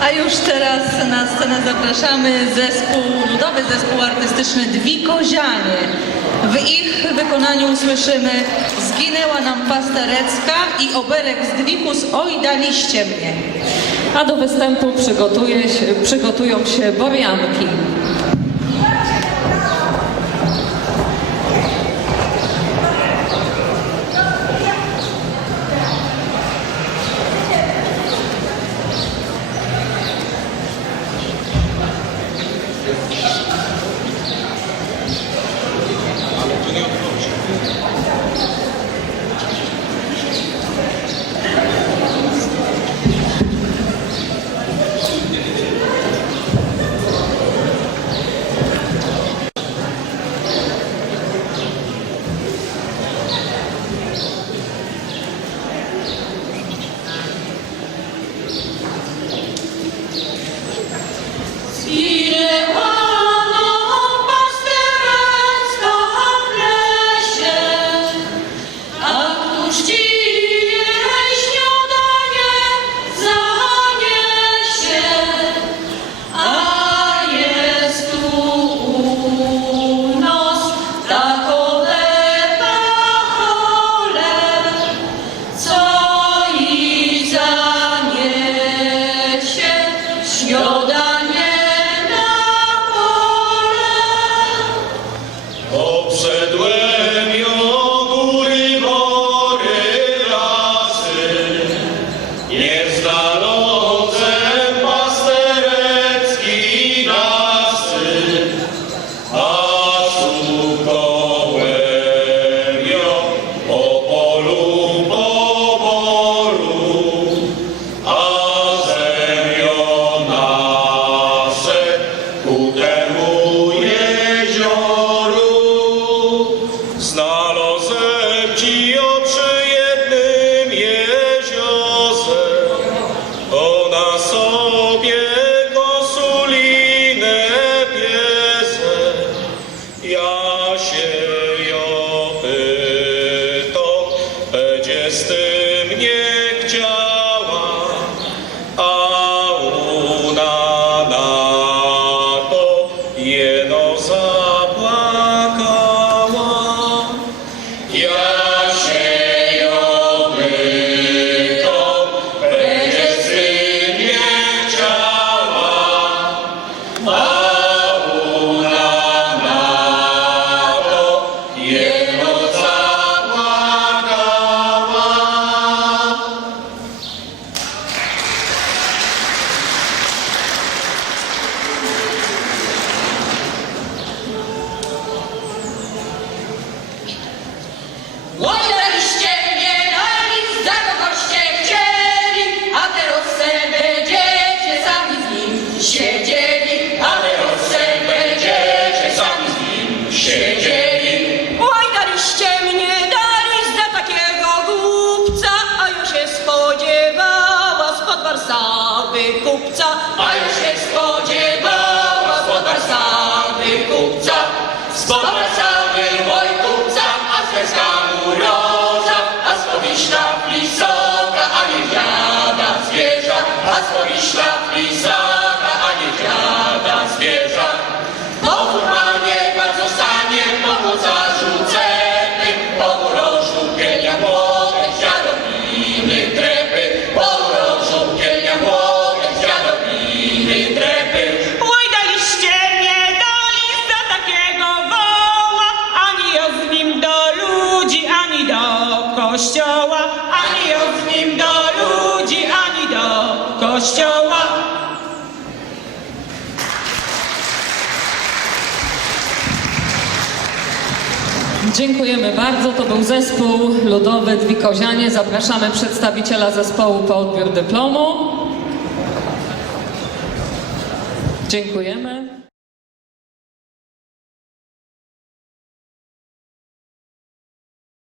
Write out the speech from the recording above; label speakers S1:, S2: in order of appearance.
S1: A już teraz na scenę zapraszamy zespół, ludowy zespół artystyczny Dwi Kozianie. W ich wykonaniu usłyszymy Zginęła nam pasterecka i oberek z Dwikus Oj daliście mnie.
S2: A do występu przygotuje się, przygotują się Borianki.
S3: Oh. Ona sobie kosulinę bierze. Ja się ją pytam, będzie z
S4: kupca, a już się spodziewała spod Warszawy kupca, spod Warszawy oj kupca, a z Gdańska murorza, a z Powiśla flisoka, a nie dziada zwierza, a z Powiśla flisoka,
S2: Dziękujemy bardzo. To był zespół ludowy Dwi Kozianie. Zapraszamy przedstawiciela zespołu po odbiór dyplomu. Dziękujemy.